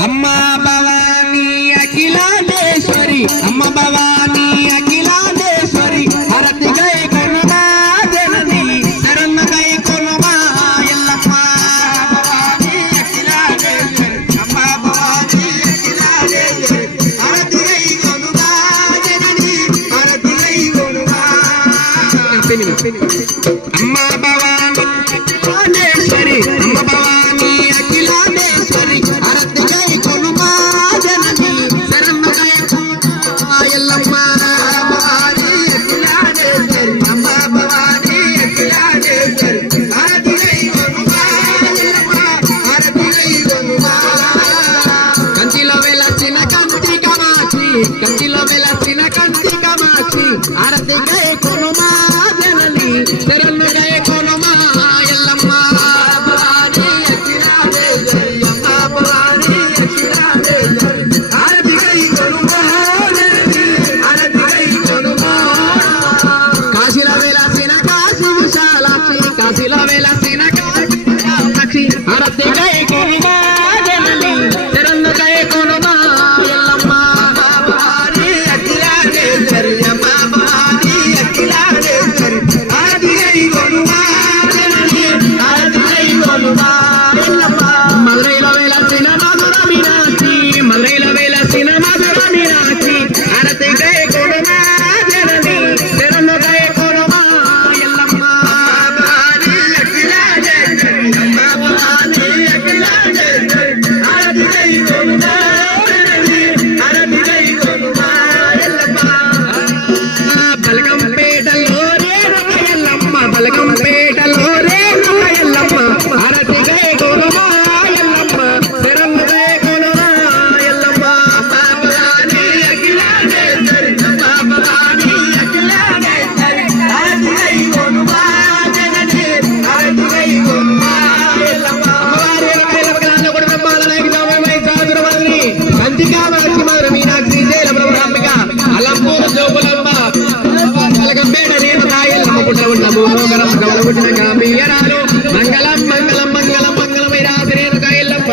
అమ్మ భవానీ అఖిలాండేశ్వరి అమ్మ భవానీ అఖిలాండేశ్వరి హరతి గై కొనుమా జనని శరణ గై కొనుమా ఎల్లమ్మ భవానీ అఖిలాండేశ్వరి అమ్మ భవానీ అఖిలాండేశ్వరి హరతి గై కొనుమా జనని హరతి గై కొనుమా అమ్మ భవానీ అఖిలాండేశ్వరి అమ్మ భవానీ అఖిలాండేశ్వరి హరతి గై కొనుమా జనని శరణ గై కొనుమా ఎల్లమ్మ భవానీ అఖిలాండేశ్వరి అమ్మ భవానీ అఖిలాండేశ్వరి హరతి గై కొనుమా ఎల్లమ్మ హరతి గై కొనుమా కంచిలో వెలసిన కంచి కామాక్షి కంచిలో వెలసిన కంచి కామాక్షి హరతి గై కొనుమా జనని శరణ గై కొనుమా ఎల్లమ్మ భవానీ అఖిలాండేశ్వరి అమ్మ భవానీ అఖిలాండేశ్వరి హరతి గై కొనుమా జనని హరతి గై కొనుమా కాశీలో వెలసిన కాశీ విశాలాక్షి కాశీలో వెలసిన కాశీ విశాలాక్షి హరతి గై కొనుమా జనని శరణ గై కొనుమా ఎల్లమ్మ భవానీ అఖిలాండేశ్వరి అమ్మ భవానీ అఖిలాండేశ్వరి హరతి గై కొనుమా జనని హరతి గై కొనుమా ఎల్లమ్మ మధురైలో వెలసిన మధుర మీనాక్షి మధురైలో వెలసిన మధుర మీనాక్షి హరతి గై కొనుమా జనని శరణ గై కొనుమా ఎల్లమ్మ భవానీ అఖిలాండేశ్వరి అమ్మ భవానీ అఖిలాండేశ్వరి హరతి గై కొనుమా జనని హరతి గై కొనుమా ఎల్లమ్మ బలగంపేటలో రేణుక ఎల్లమ్మ బలగంపేటలో రేణుక ఎల్లమ్మ హరతి గై కొనుమా ఎల్లమ్మ శరణ గై కొనుమా ఎల్లమ్మ భవానీ అఖిలాండేశ్వరి అమ్మ భవానీ అఖిలాండేశ్వరి హరతి గై కొనుమా జనని హరతి గై కొనుమా ఎల్లమ్మ అమ్మవారి ఎల్లమ్మగాను కూడా నమ్మాలనాయకి జామై సాదురవల్లి కంచికామాక్షి మధుర మీనాక్షి జయలబ్రహ్మాంబిక అలంపూర జోగులమ్మ బలగంపేట రేణుక ఎల్లమ్మ పుట్ట ఉన్న భూమోగరం గవలగుట్టిన కామీయరాలు మంగళం మంగళం మంగళం మంగళమై రాజు రేణుక ఎల్లమ్మ